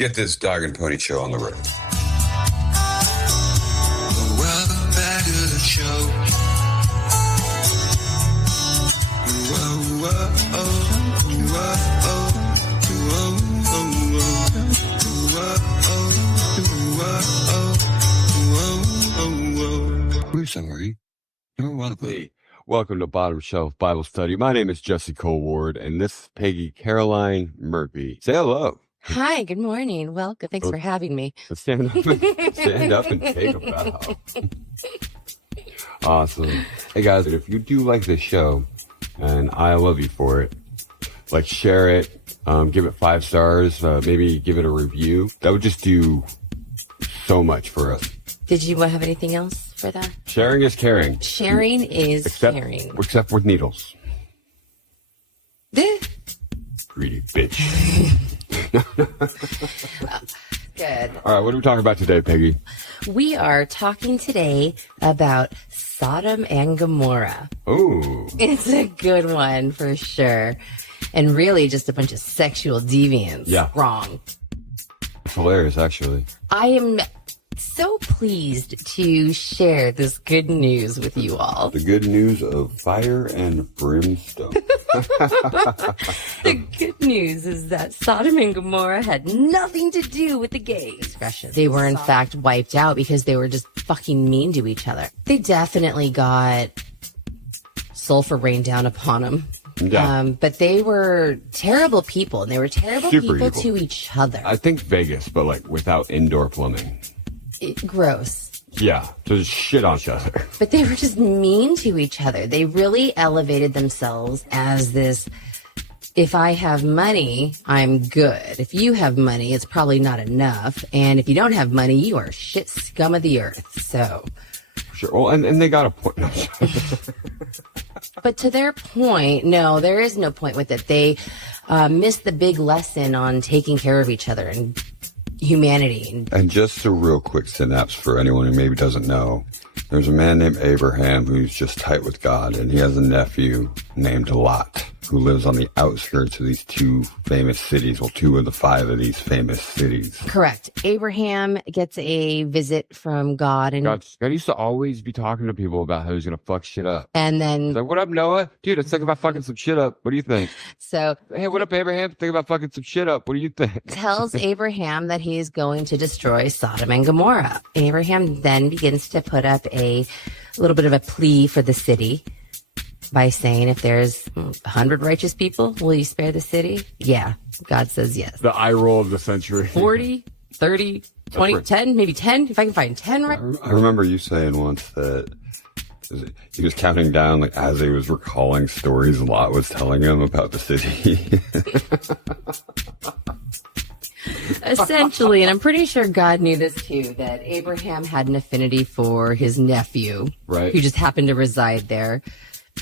get this dog and pony show on the road. Welcome back to the show. We're sorry. You're welcome. Hey, welcome to Bottom Shelf Bible Study. My name is Jesse Colward, and this is Peggy Caroline Murphy. Say hello. Hi, good morning. Welcome. Thanks for having me. Let's stand up and take a bow. Awesome. Hey guys, if you do like this show, and I love you for it, like share it, give it 5 stars, maybe give it a review. That would just do so much for us. Did you have anything else for that? Sharing is caring. Sharing is caring. Except with needles. Eh. Greedy bitch. Good. All right, what are we talking about today, Peggy? We are talking today about Sodom and Gomorrah. Oh. It's a good one for sure. And really just a bunch of sexual deviance. Yeah. Wrong. It's hilarious, actually. I am so pleased to share this good news with you all. The good news of fire and brimstone. The good news is that Sodom and Gomorrah had nothing to do with the gay expression. They were in fact wiped out because they were just fucking mean to each other. They definitely got sulfur rained down upon them. Yeah. But they were terrible people, and they were terrible Super people evil. to each other. I think Vegas, but like without indoor plumbing. Gross. Yeah, to just shit on each other. But they were just mean to each other. They really elevated themselves as this, if I have money, I'm good. If you have money, it's probably not enough. And if you don't have money, you are shit scum of the earth. So. Sure. Well, and they got a point. No. But to their point, no, there is no point with it. They missed the big lesson on taking care of each other and humanity. And just a real quick synapse for anyone who maybe doesn't know. There's a man named Abraham who's just tight with God, and he has a nephew named Lot who lives on the outskirts of these 2 famous cities. Well, 2 of the 5 of these famous cities. Correct. Abraham gets a visit from God, and God used to always be talking to people about how he's going to fuck shit up. and then He's like, what up, Noah? Dude, let's think about fucking some shit up. What do you think? so Hey, what up, Abraham? Think about fucking some shit up. What do you think? tells Abraham that he is going to destroy Sodom and Gomorrah. Abraham then begins to put up a little bit of a plea for the city by saying, if there's 100 righteous people, will you spare the city? Yeah. God says yes. The eye roll of the century. 40, 30, 20, right. 10, maybe 10. If I can find 10 right. I remember you saying once that he was counting down, like, as he was recalling stories Lot was telling him about the city. Essentially, and I'm pretty sure God knew this too, that Abraham had an affinity for his nephew, Right. who just happened to reside there.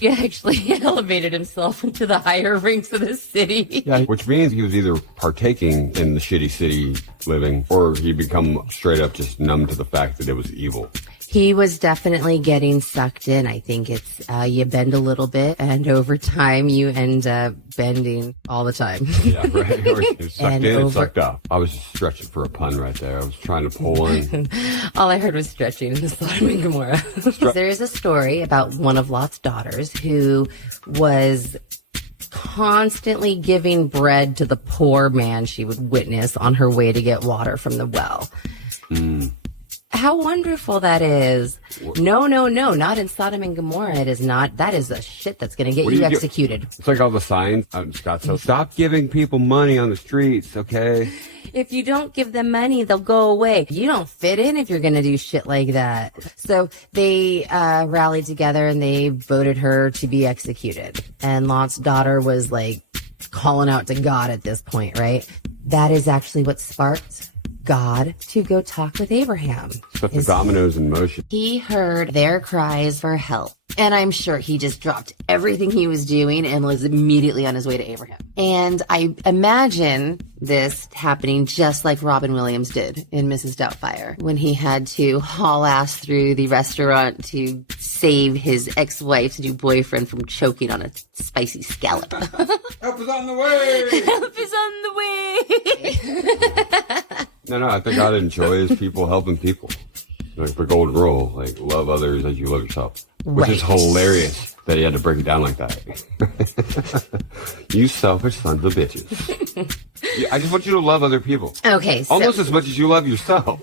He actually elevated himself into the higher ranks of the city. Yeah, which means he was either partaking in the shitty city living, or he'd become straight up just numb to the fact that it was evil. He was definitely getting sucked in. I think it's you bend a little bit, and over time you end up bending all the time. Yeah, right. Or you're sucked And in and over- sucked up. I was just stretching for a pun right there. I was trying to pull in. All I heard was stretching in the Sodom and Gomorrah. There is a story about one of Lot's daughters who was constantly giving bread to the poor man she would witness on her way to get water from the well. How wonderful that is. No, not in Sodom and Gomorrah. It is not. That is the shit that's going to get What do you you do? executed. It's like all the signs. Scott, so stop giving people money on the streets, okay? If you don't give them money, they'll go away. You don't fit in if you're going to do shit like that. So they rallied together and they voted her to be executed. And Lot's daughter was like calling out to God at this point, right? That is actually what sparked God to go talk with Abraham. Set the dominoes in motion. He heard their cries for help. And I'm sure he just dropped everything he was doing and was immediately on his way to Abraham. And I imagine this happening just like Robin Williams did in Mrs. Doubtfire when he had to haul ass through the restaurant to save his ex-wife's new boyfriend from choking on a spicy scallop. Help is on the way! Help is on the way! No, I think God enjoys people helping people. Like the golden rule, like love others as you love yourself. Which is hilarious that he had to break it down like that. You selfish sons of bitches. Yeah, I just want you to love other people. Okay. So Almost as much as you love yourself.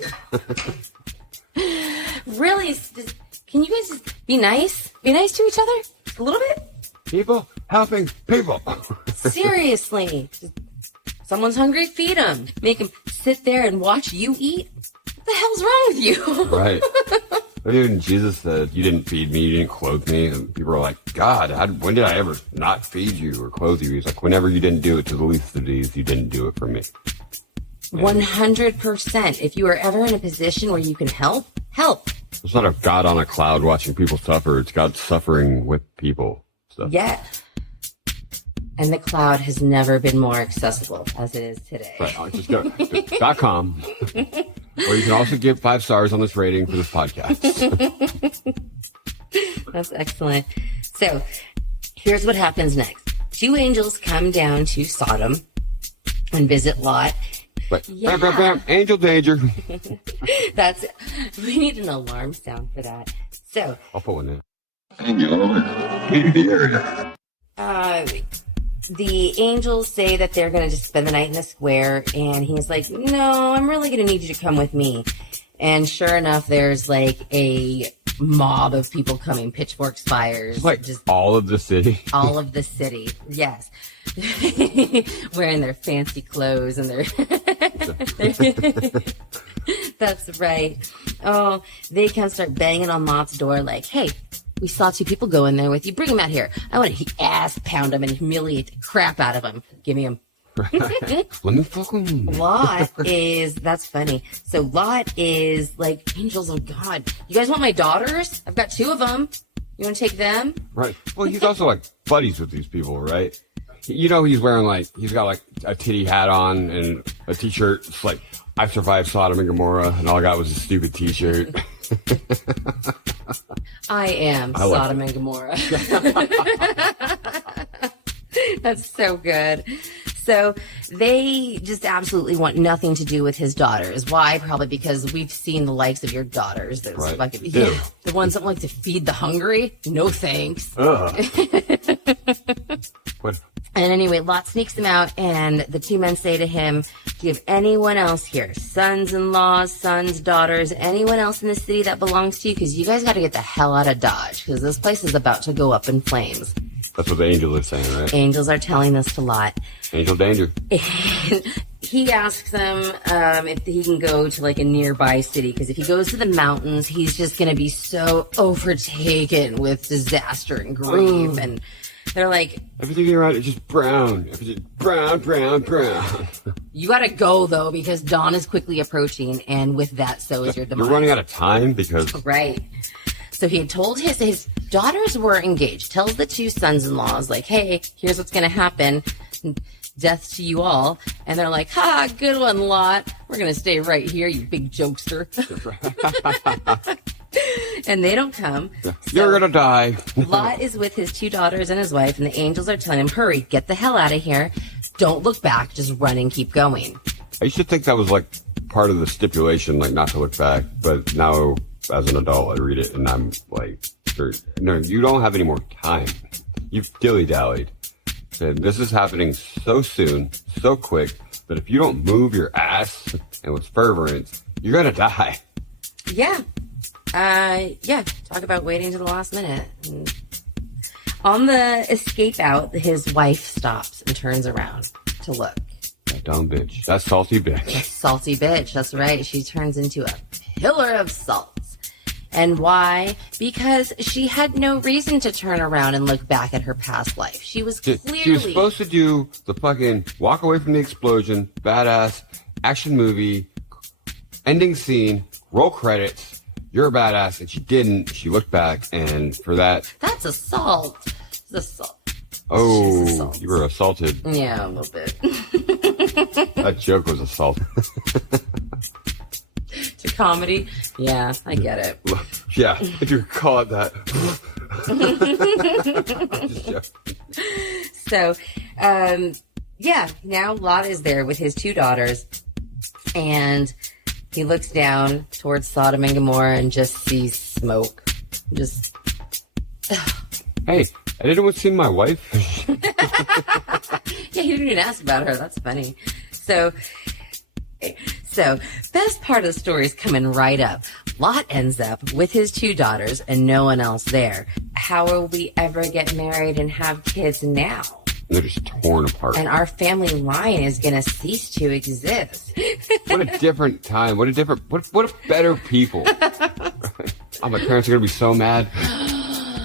really, can you guys just be nice? Be nice to each other? A little bit? People helping people. Seriously. Someone's hungry, feed them. Make them sit there and watch you eat? What the hell's wrong with you? Right. Even Jesus said, you didn't feed me, you didn't clothe me. And people are like, God, when did I ever not feed you or clothe you? He's like, whenever you didn't do it to the least of these, you didn't do it for me. 100%. If you are ever in a position where you can help, help. It's not a God on a cloud watching people suffer. It's God suffering with people. So. Yeah. And the cloud has never been more accessible as it is today. Right, just go .com. Or you can also give 5 stars on this rating for this podcast. That's excellent. So here's what happens next. 2 angels come down to Sodom and visit Lot. But Yeah. bam, bam, bam, angel danger. We need an alarm sound for that. So, I'll put one in. the angels say that they're going to just spend the night in the square, and he's like, no, I'm really going to need you to come with me. And sure enough, there's like a mob of people coming, pitchforks, fires. Like just all of the city. all of the city. Yes. Wearing their fancy clothes and their... That's right. Oh, they can start banging on Lot's door like, hey, we saw 2 people go in there with you. Bring them out here. I want to ass pound them and humiliate the crap out of them. Give me them. Let me fuck him. Lot is, that's funny. So Lot is like, angels of God. You guys want my daughters? I've got 2 of them. You want to take them? Right. Well, he's also like buddies with these people, right? You know, he's wearing like, he's got like a titty hat on and a t-shirt. It's like, I survived Sodom and Gomorrah and all I got was a stupid t-shirt. I am Sodom and Gomorrah. That's so good. So they just absolutely want nothing to do with his daughters. Why? Probably because we've seen the likes of your daughters. Those Right. fucking, Ew. the ones that like to feed the hungry. No thanks. Ugh. What? And anyway, Lot sneaks them out, and the 2 men say to him, do you have anyone else here? Sons-in-laws, sons, daughters, anyone else in the city that belongs to you? Because you guys got to get the hell out of Dodge, because this place is about to go up in flames. That's what the angels are saying, right? Angels are telling this to Lot. Angel danger. He asks him if he can go to like a nearby city, because if he goes to the mountains, he's just going to be so overtaken with disaster and grief. And they're like, Everything around is just brown. Everything brown, brown, brown. you got to go, though, because dawn is quickly approaching, and with that, so is your demise. You're running out of time because... Right. So he had told his daughters were engaged. Tells the 2 sons-in-laws, like, hey, here's what's going to happen. Death to you all. And they're like, ha, good one, Lot. We're going to stay right here, you big jokester. And they don't come. You're going to die. Lot is with his 2 daughters and his wife, and the angels are telling him, hurry, get the hell out of here. Don't look back, just run and keep going. I used to think that was like part of the stipulation, like not to look back. But now, as an adult, I read it and I'm like, no, you don't have any more time. You've dilly-dallied. And this is happening so soon, so quick, that if you don't move your ass and with fervence, you're going to die. Yeah. Yeah. Talk about waiting to the last minute. On the escape out, his wife stops and turns around to look. That dumb bitch. That salty bitch. Salty bitch. That's right. She turns into a pillar of salt. And why? Because she had no reason to turn around and look back at her past life. She was clearly... She was supposed to do the fucking walk away from the explosion, badass, action movie, ending scene, roll credits, you're a badass, and she didn't. She looked back, and for that... That's assault. It's assault. Oh, She's assault. you were assaulted. Yeah, a little bit. That joke was assault. To comedy? Yeah, I get it. Yeah, if you call it that. Just joking. So, yeah, now Lot is there with his 2 daughters. And he looks down towards Sodom and Gomorrah and just sees smoke. Just... Hey, I didn't want to see my wife. Yeah, he didn't even ask about her. That's funny. So, best part of the story is coming right up. Lot ends up with his 2 daughters and no one else there. How will we ever get married and have kids now? They're just torn apart. And our family line is going to cease to exist. What a different time. What a better people. Oh, my parents are going to be so mad.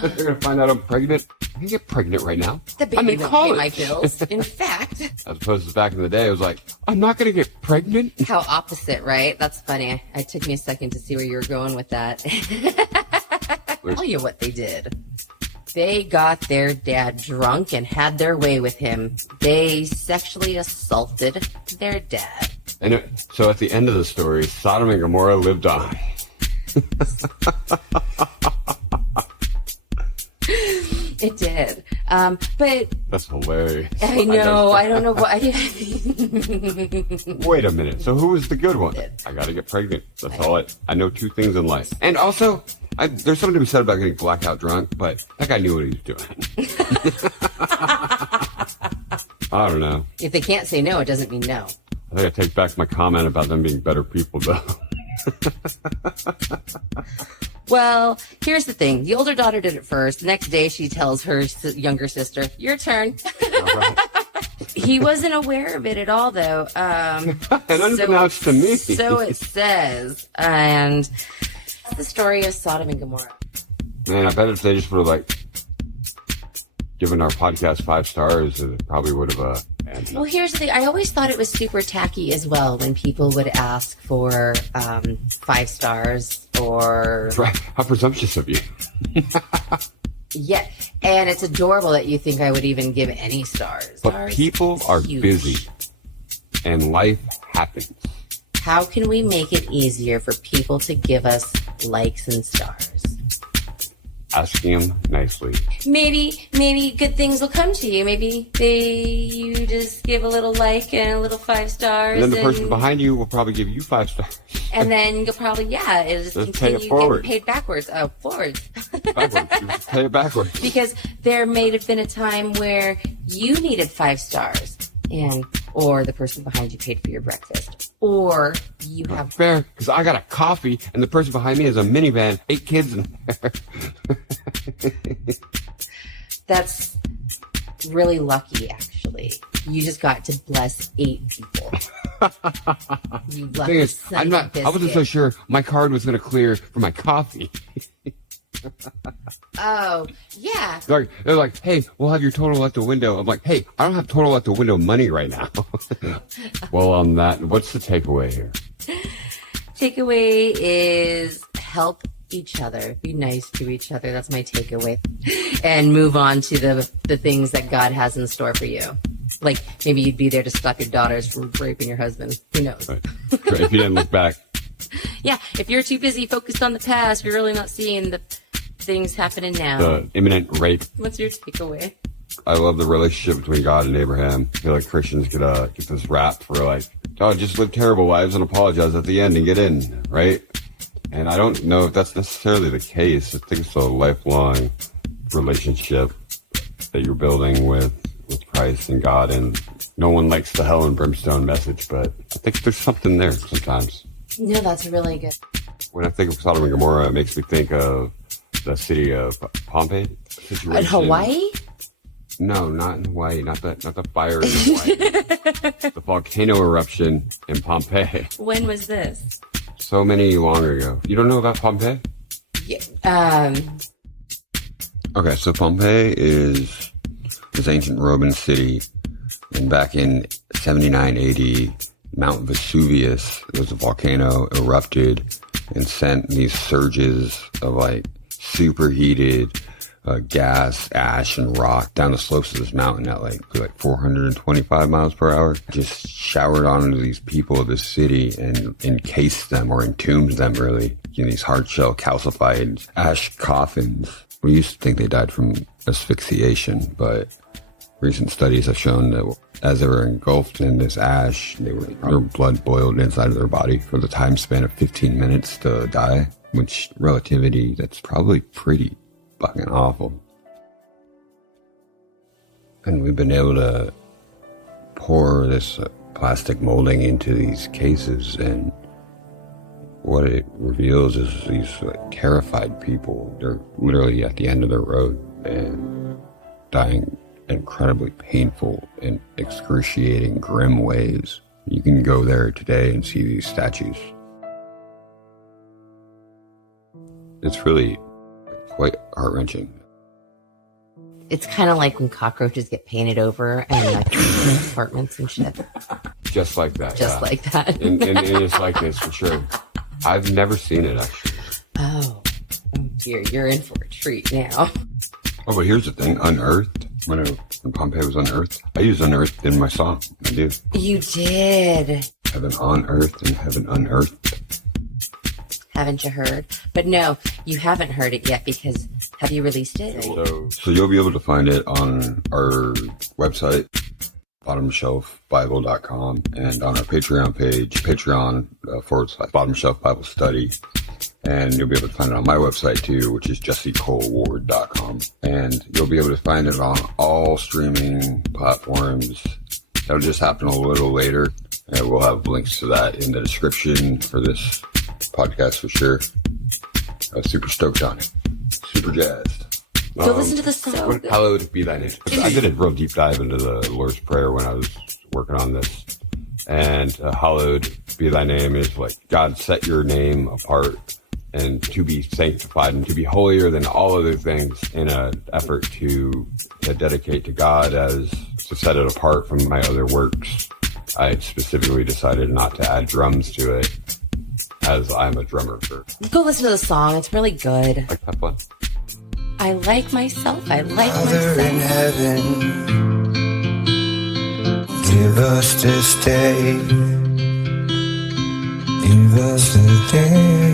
They're going to find out I'm pregnant. I can get pregnant right now. The baby won't pay my bills. In fact. As opposed to back in the day, it was like, I'm not going to get pregnant. How opposite, right? That's funny. It took me a second to see where you were going with that. I'll tell you what they did. They got their dad drunk and had their way with him. They sexually assaulted their dad. And so at the end of the story, Sodom and Gomorrah lived on. It did. But... That's hilarious. I know. I don't know what... Wait a minute. So who was the good one? I gotta get pregnant. That's all I know 2 things in life. And also, there's something to be said about getting blackout drunk, but that guy knew what he was doing. I don't know. If they can't say no, it doesn't mean no. I think I take back my comment about them being better people, though. Well, here's the thing. The older daughter did it first. The next day, she tells her younger sister, your turn. Right. He wasn't aware of it at all, though. And unbeknownst to me. So it says. And that's the story of Sodom and Gomorrah. Man, I bet if they just would have, like, given our podcast 5 stars, it probably would have... Well, here's the thing. I always thought it was super tacky as well when people would ask for 5 stars or... Right. How presumptuous of you. Yeah, and it's adorable that you think I would even give any stars. But Stars people are huge. busy, and life happens. How can we make it easier for people to give us likes and stars? Asking them nicely. Maybe good things will come to you. Maybe you just give a little like and a little 5 stars. And then the person behind you will probably give you 5 stars. And then you'll probably, it'll just continue getting paid backwards. Oh, forwards. Backwards. You just pay it backwards. Because there may have been a time where you needed 5 stars. Or the person behind you paid for your breakfast. Or you have... Fair, because I got a coffee, and the person behind me has a minivan, 8 kids in there. That's really lucky, actually. You just got to bless 8 people. You lucky Thing is, son of a I wasn't biscuit. so sure my card was going to clear for my coffee. Oh, yeah. They're like, hey, we'll have your total at the window. I'm like, hey, I don't have total at the window money right now. Well, on that, what's the takeaway here? Takeaway is help each other. Be nice to each other. That's my takeaway. And move on to the things that God has in store for you. Like, maybe you'd be there to stop your daughters from raping your husband. Who knows? Right. If you didn't look back. Yeah, if you're too busy focused on the past, you're really not seeing the things happening now. The imminent rape. What's your takeaway? I love the relationship between God and Abraham. I feel like Christians get this rap for like, oh, just live terrible lives and apologize at the end and get in, right? And I don't know if that's necessarily the case. I think it's a lifelong relationship that you're building with Christ and God. And no one likes the hell and brimstone message, but I think there's something there sometimes. No, that's really good. When I think of Sodom and Gomorrah, it makes me think of the city of Pompeii. In Hawaii? No, not in Hawaii. Not the fire in Hawaii. The volcano eruption in Pompeii. When was this? So many long ago. You don't know about Pompeii? Yeah. Okay, so Pompeii is this ancient Roman city, and back in 79 AD, Mount Vesuvius, it was a volcano, erupted and sent these surges of like superheated gas, ash, and rock down the slopes of this mountain at like 425 miles per hour. Just showered onto these people of this city and encased them or entombed them really in these hard shell calcified ash coffins. We used to think they died from asphyxiation, but recent studies have shown that as they were engulfed in this ash, their blood boiled inside of their body for the time span of 15 minutes to die, which relativity, that's probably pretty fucking awful. And we've been able to pour this plastic molding into these cases, and what it reveals is these terrified people. They're literally at the end of their road and dying incredibly painful and excruciating, grim ways. You can go there today and see these statues. It's really quite heart-wrenching. It's kind of like when cockroaches get painted over and apartments and shit. Just like that. Just like that. and it's like this for sure. I've never seen it, actually. Oh dear, you're in for a treat now. Oh, but here's the thing. Unearthed. When Pompeii was unearthed, I use unearthed in my song. I do. You did. Heaven on earth and heaven unearthed. Haven't you heard? But no, you haven't heard it yet because have you released it? So you'll be able to find it on our website, bottomshelfbible.com, and on our Patreon page, Patreon/bottomshelf Bible Study. And you'll be able to find it on my website too, which is jessecoleward.com. And you'll be able to find it on all streaming platforms. That'll just happen a little later. And we'll have links to that in the description for this podcast for sure. I was super stoked on it. Super jazzed. Go listen to the song. Hallowed be thy name. I did a real deep dive into the Lord's Prayer when I was working on this. And hallowed be thy name is like, God, set your name apart and to be sanctified and to be holier than all other things in an effort to dedicate to God, as to set it apart from my other works. I specifically decided not to add drums to it, as I'm a drummer. Go listen to the song. It's really good. Like, have fun. I like myself. I like Father in myself. heaven, give us this day, give us the day.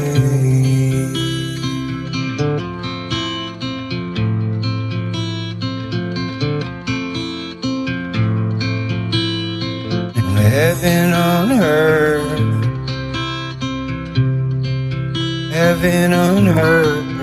Heaven on earth, heaven on earth.